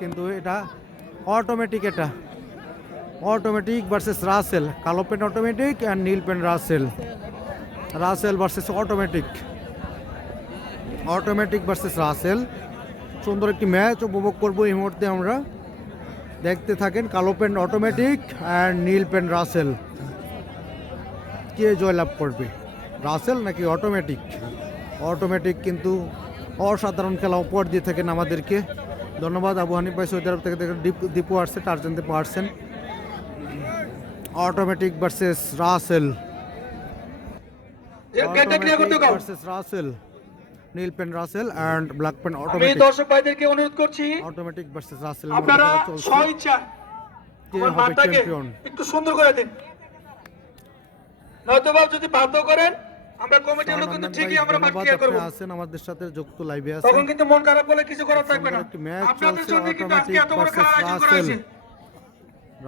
কিন্তু এটা অটোমেটিক, এটা অটোমেটিক ভার্সেস রাসেল, কালো পেন অটোমেটিক অ্যান্ড নীল pen Russell. Russell versus automatic, automatic versus Russell. সুন্দর একটি ম্যাচ উপভোগ করবো এই মুহূর্তে আমরা। দেখতে থাকেন, কালো পেন অটোমেটিক অ্যান্ড নীল পেন রাসেল। কে জয়লাভ করবে, রাসেল নাকি অটোমেটিক? অটোমেটিক কিন্তু অসাধারণ খেলা উপহার দিয়ে থাকেন আমাদেরকে। ধন্যবাদ আবু হানিফ ভাই সৌদি আরব থেকে দেখেন। দীপু আসছে, টার্জান দীপু আসছেন। Automatic versus Russell, versus Russell, নীল pen Russell and black pen automatic. আমি দর্শক ভাইদেরকে অনুরোধ করছি, অটোমেটিক ভার্সেস রাসেল, আপনারা স্বইচ্ছা আমার মাঠটাকে একটু সুন্দর করে দিন, নয়তোবা যদি বাধ্য করেন আমরা কমিটির লোক কিন্তু ঠিকই আমরা মাঠ ক্লিয়ার করব। আছেন আমাদের সাথে যুক্ত লাইভে আছেন, তখন কিন্তু মন খারাপ বলে কিছু করার থাকবে না। আপনাদের জন্য কিন্তু আজকে এত বড় খেলা আয়োজন করা হয়েছে।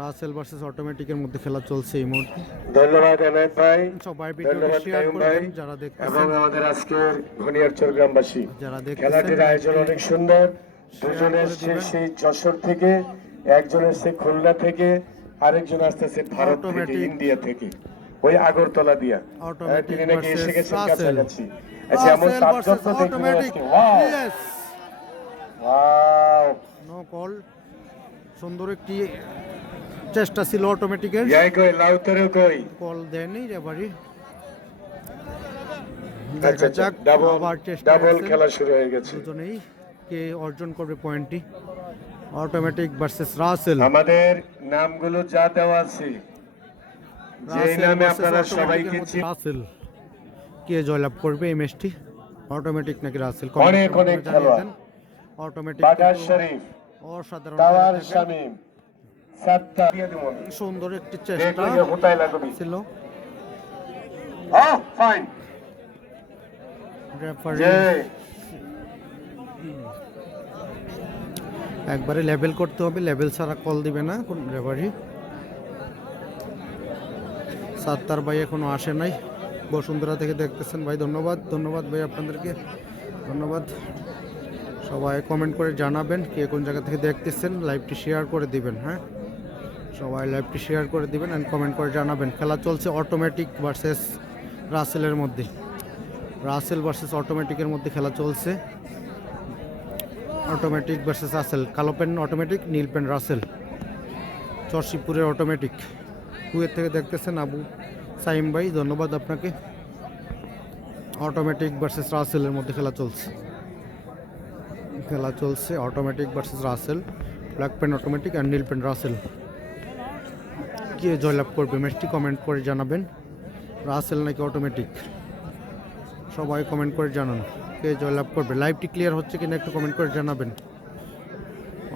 রাসেল ভার্সেস অটোমেটিকের মধ্যে খেলা চলছে এই মুহূর্তে। ধন্যবাদ এনায়েত ভাই, সবাই ভিডিওটি শেয়ার করবেন যারা দেখতেছেন, এবং আমাদের আজকের ঘনিয়ারচর গ্রামবাসী। যারা দেখতেছেন খেলাটির আয়োজন অনেক সুন্দর। দুজন এসছে সেই যশোর থেকে, একজন এসছে খুলনা থেকে, আরেকজন আসতেছে ভারত থেকে, ইন্ডিয়া থেকে, ওই আগরতলা দিয়া। তিনি নাকি এসে গেছেন কাছাকাছি। আচ্ছা, এমন তাৎপর্য দেখুন আজকে। Wow, no call. সুন্দর একটি চেষ্টা ছিল অটোমেটিকের, যাই কই লাউতরে কই কল দেয়নি রেফারি। আচ্ছা আচ্ছা, ডাবল খেলা শুরু হয়ে গেছে। দুজনেই কে অর্জন করবে পয়েন্টটি। Automatic versus Russell. আমাদের নামগুলো যা দেওয়া আছে, যে নামে আপনারা সবাইকে রাসেল, কে জয়লাভ করবে এই ম্যাচটি, অটোমেটিক নাকি রাসেল? অনেক অনেক খেলোয়াড়, অটোমেটিক বাটার শরীফ, অসাধারণ টাওয়ার শামিম, সাত্তা দিয়ে দিমন। সুন্দর একটি চেষ্টা ছিল। ফাইন রেফারি একবারে লেভেল করতে হবে, লেভেল ছাড়া কল দিবে না কোন রেফারি। সাত্তার ভাই এখনো আসে নাই, বসুন্ধরা থেকে দেখতেছেন ভাই। ধন্যবাদ, ধন্যবাদ ভাই আপনাদেরকে, ধন্যবাদ। সবাই কমেন্ট করে জানাবেন কে কোন জায়গা থেকে দেখতেছেন। লাইভটি শেয়ার করে দিবেন, হ্যাঁ সবাই লাইভটি শেয়ার করে দিবেন অ্যান্ড কমেন্ট করে জানাবেন। খেলা চলছে অটোমেটিক ভার্সেস রাসেলের মধ্যে, রাসেল ভার্সেস অটোমেটিকের মধ্যে খেলা চলছে। অটোমেটিক ভার্সেস রাসেল, কালো পেন অটোমেটিক, নীল পেন রাসেল। চরশিপুরের অটোমেটিক, কুয়েত থেকে দেখতেছেন আবু সাইম ভাই, ধন্যবাদ আপনাকে। অটোমেটিক ভার্সেস রাসেলের মধ্যে খেলা চলছে, খেলা চলছে automatic versus Rasel, black pen automatic and নীল পেন রাসেল। কে জয়লাভ করবে ম্যাচটি কমেন্ট করে জানাবেন, রাসেল নাকি অটোমেটিক? সবাই কমেন্ট করে জানান কে জয়লাভ করবে। লাইভটি ক্লিয়ার হচ্ছে কিনা একটু কমেন্ট করে জানাবেন।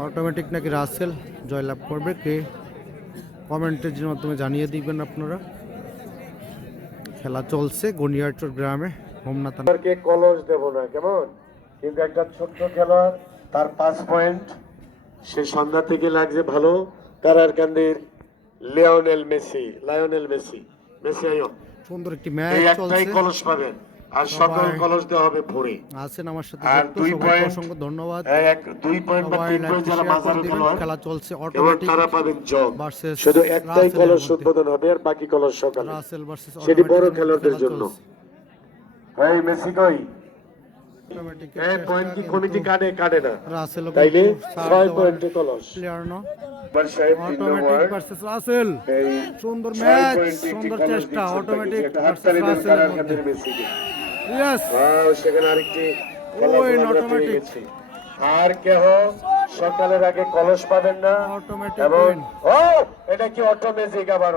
অটোমেটিক নাকি রাসেল জয়লাভ করবে, কে কমেন্টের মাধ্যমে জানিয়ে দিবেন আপনারা। খেলা চলছে গনিয়ারচর গ্রামে, হোমনাথ। কলস দেব না কেমন, কিন্তু একটা ছোট্ট খেলোয়াড়, তার 5 পয়েন্ট, সে সন্ধ্যা থেকে লাগছে ভালো। কারারকান্দির লিওনেল মেসি, মেসি আইও। সুন্দর একটি ম্যাচ চলছে, একটাই কলস পাবেন আর সকল কলস দেওয়া হবে ভরে। আছেন আমার সাথে আর 2 পয়েন্ট, অসংখ্য ধন্যবাদ। 2 পয়েন্ট বা 3 পয়েন্ট যারা বাজারে খেলোয়াড়, খেলা চলছে এবং অটোমেটিক তারা পাবেন জগ। ভার্সেস শুধু একটাই কলস উদ্বোধন হবে আর বাকি কলস সকালে, রাসেল ভার্সেস সেটি বড় খেলোয়াড়দের জন্য। এই মেসি কই, অটোমেটিক এই পয়েন্ট কি কমিটি কাটে না, রাসেল তাইলে 6 পয়েন্টে calls. Player no automatic versus Russell, সুন্দর ম্যাচ, সুন্দর চেষ্টা অটোমেটিক ভার্সেস রাসেলের মধ্যে। ইয়েস, সেখানে আরেকটি ওই অটোমেটিক। আর কেহ সকালের আগে কলস পাবেন না, অটোমেটিক এবং এটা কি অটোমেটিক আবার